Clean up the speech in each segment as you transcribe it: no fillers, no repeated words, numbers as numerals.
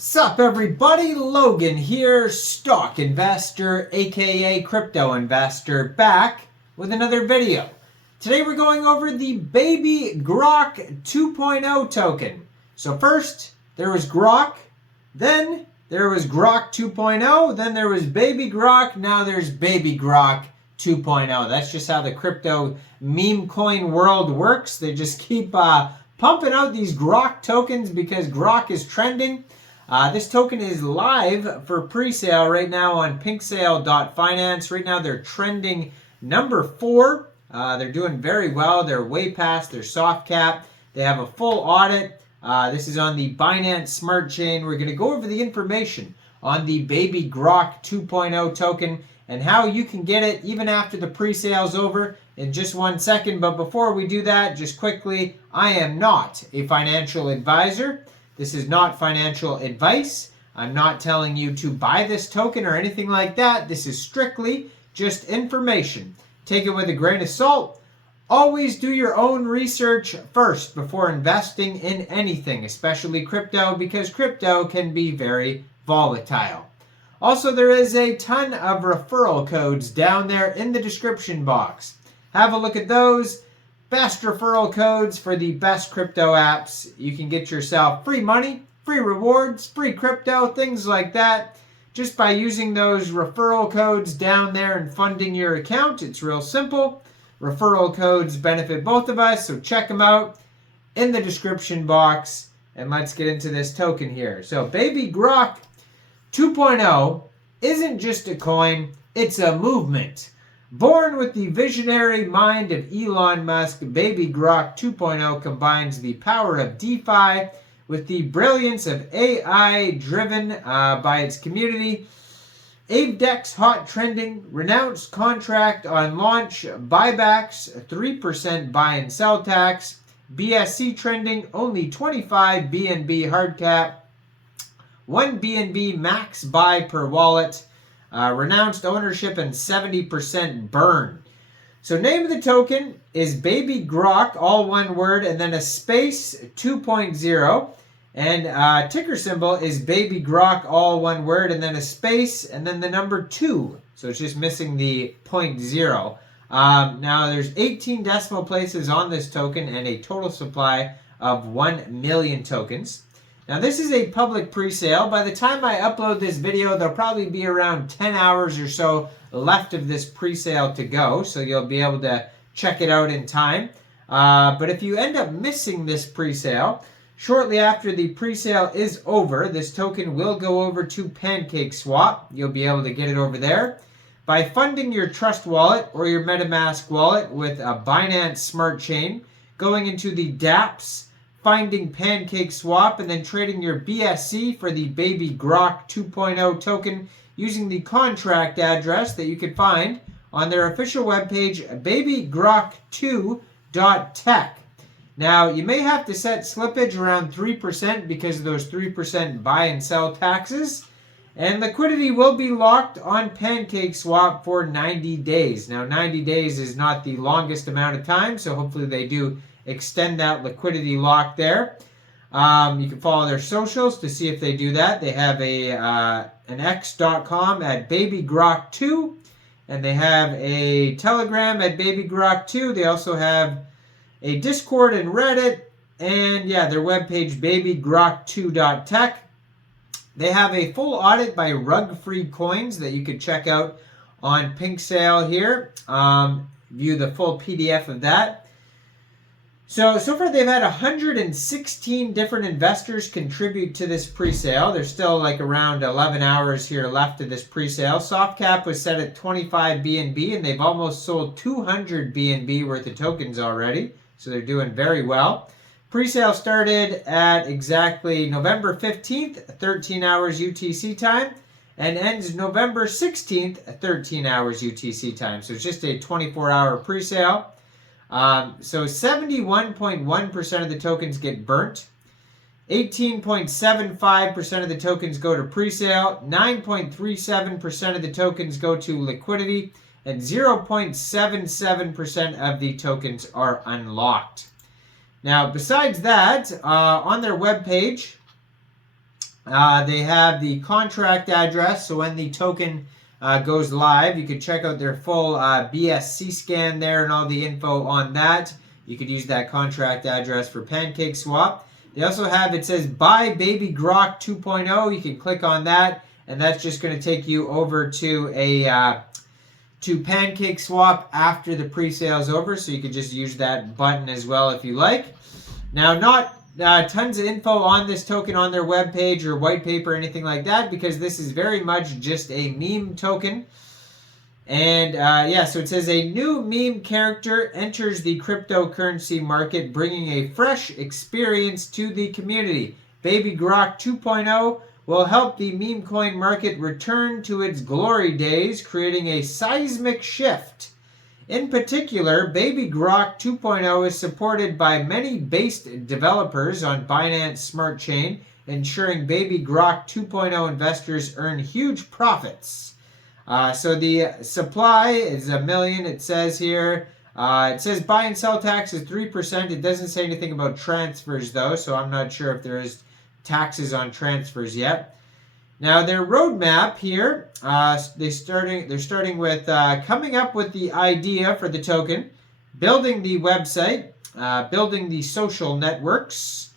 Sup everybody, Logan here, stock investor aka crypto investor, back with another video. Today we're going over the BABYGROK 2.0 token. So first there was GROK, then there was GROK 2.0, then there was BABYGROK, now there's BABYGROK 2.0. That's just how the crypto meme coin world works. They just keep pumping out these GROK tokens because GROK is trending. This token is live for pre-sale right now on pinksale.finance. Right now they're trending number 4. They're doing very well. They're way past their soft cap. They have a full audit. This is on the Binance Smart Chain. We're going to go over the information on the BABYGROK 2.0 token and how you can get it even after the pre-sale is over in just 1 second. But before we do that, just quickly, I am not a financial advisor. This is not financial advice. I'm not telling you to buy this token or anything like that. This is strictly just information. Take it with a grain of salt. Always do your own research first before investing in anything, especially crypto, because crypto can be very volatile. Also, there is a ton of referral codes down there in the description box. Have a look at those. Best referral codes for the best crypto apps. You can get yourself free money, free rewards, free crypto, things like that. Just by using those referral codes down there and funding your account. It's real simple. Referral codes benefit both of us, so check them out in the description box. And let's get into this token here. So BABYGROK 2.0 isn't just a coin, it's a movement. Born with the visionary mind of ELON MUSK, BABYGROK 2.0 combines the power of DeFi with the brilliance of AI driven by its community. AveDex hot trending, renounced contract on launch, buybacks, 3% buy and sell tax, BSC trending, only 25 BNB hard cap, 1 BNB max buy per wallet, renounced ownership and 70% burn. So name of the token is BABYGROK, all one word, and then a space 2.0. And ticker symbol is BABYGROK, all one word, and then a space, and then the number 2. So it's just missing the 0.0. Now there's 18 decimal places on this token and a total supply of 1 million tokens. Now this is a public pre-sale. By the time I upload this video, there'll probably be around 10 hours or so left of this pre-sale to go. So you'll be able to check it out in time. But if you end up missing this pre-sale, shortly after the pre-sale is over, this token will go over to PancakeSwap. You'll be able to get it over there. By funding your Trust wallet or your MetaMask wallet with a Binance Smart Chain, going into the dApps, finding PancakeSwap, and then trading your BSC for the BABYGROK 2.0 token using the contract address that you can find on their official webpage, BABYGROK2.tech. Now, you may have to set slippage around 3% because of those 3% buy and sell taxes, and liquidity will be locked on PancakeSwap for 90 days. Now, 90 days is not the longest amount of time, so hopefully they do extend that liquidity lock there. You can follow their socials to see if they do that. They have an x.com at BABYGROK2, and they have a Telegram at BABYGROK2. They also have a Discord and Reddit, and yeah, their webpage BABYGROK2.tech. They have a full audit by Rug-Free Coins that you could check out on PinkSale here. View the full PDF of that. So far they've had 116 different investors contribute to this pre-sale. There's still like around 11 hours here left of this pre-sale. Soft cap was set at 25 BNB, and they've almost sold 200 BNB worth of tokens already. So they're doing very well. Pre-sale started at exactly November 15th, 13 hours UTC time, and ends November 16th, 13 hours UTC time. So it's just a 24-hour pre-sale. So 71.1% of the tokens get burnt. 18.75% of the tokens go to pre-sale. 9.37% of the tokens go to liquidity. And 0.77% of the tokens are unlocked. Now, besides that, on their webpage, They have the contract address, so when the token goes live, you can check out their full BSC scan there and all the info on that. You could use that contract address for PancakeSwap. They also have, it says buy BABYGROK 2.0. You can click on that, and that's just going to take you over to to PancakeSwap after the pre-sale is over. So you could just use that button as well if you like. Now, not tons of info on this token on their webpage or white paper or anything like that, because this is very much just a meme token. And yeah, so it says a new meme character enters the cryptocurrency market, bringing a fresh experience to the community. BABYGROK 2.0 will help the meme coin market return to its glory days, creating a seismic shift. In particular, BABYGROK 2.0 is supported by many based developers on Binance Smart Chain, ensuring BABYGROK 2.0 investors earn huge profits. So the supply is 1 million, it says here. It says buy and sell tax is 3%. It doesn't say anything about transfers, though, so I'm not sure if there is taxes on transfers yet. Now, their roadmap here, they're starting with coming up with the idea for the token, building the website, building the social networks,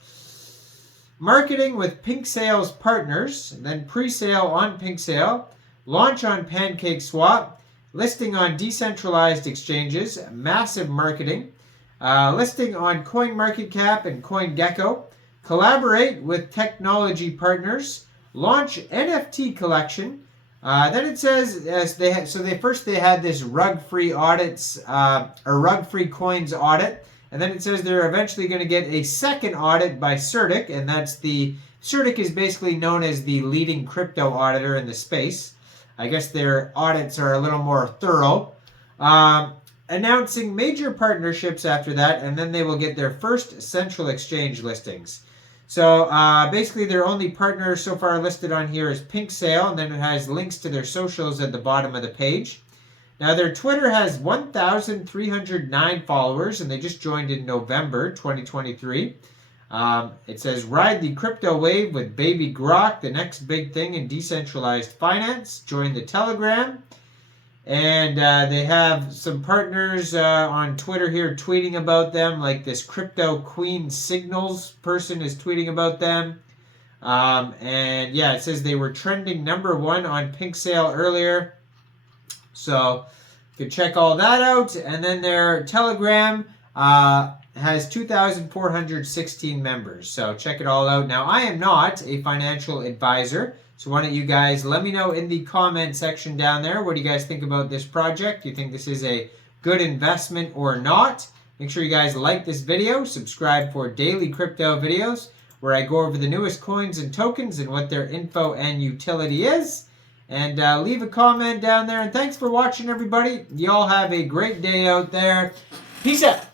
marketing with Pink Sales partners, and then pre-sale on Pink Sale, launch on PancakeSwap, listing on decentralized exchanges, massive marketing, listing on CoinMarketCap and CoinGecko, collaborate with technology partners, launch NFT collection. Then it says they had this rug-free audits or rug-free coins audit, and then it says they're eventually going to get a second audit by CertiK, and CertiK is basically known as the leading crypto auditor in the space. I guess their audits are a little more thorough. Announcing major partnerships after that, and then they will get their first central exchange listings. So basically their only partner so far listed on here is Pink Sale, and then it has links to their socials at the bottom of the page. Now their Twitter has 1,309 followers, and they just joined in November 2023. It says, ride the crypto wave with BABYGROK, the next big thing in decentralized finance. Join the Telegram. And they have some partners on Twitter here tweeting about them, like this Crypto Queen Signals person is tweeting about them. And yeah, it says they were trending #1 on Pink Sale earlier. So you can check all that out. And then their Telegram has 2,416 members. So check it all out. Now, I am not a financial advisor, so why don't you guys let me know in the comment section down there, what do you guys think about this project? Do you think this is a good investment or not? Make sure you guys like this video, subscribe for daily crypto videos where I go over the newest coins and tokens and what their info and utility is. And leave a comment down there. And thanks for watching, everybody. Y'all have a great day out there. Peace out.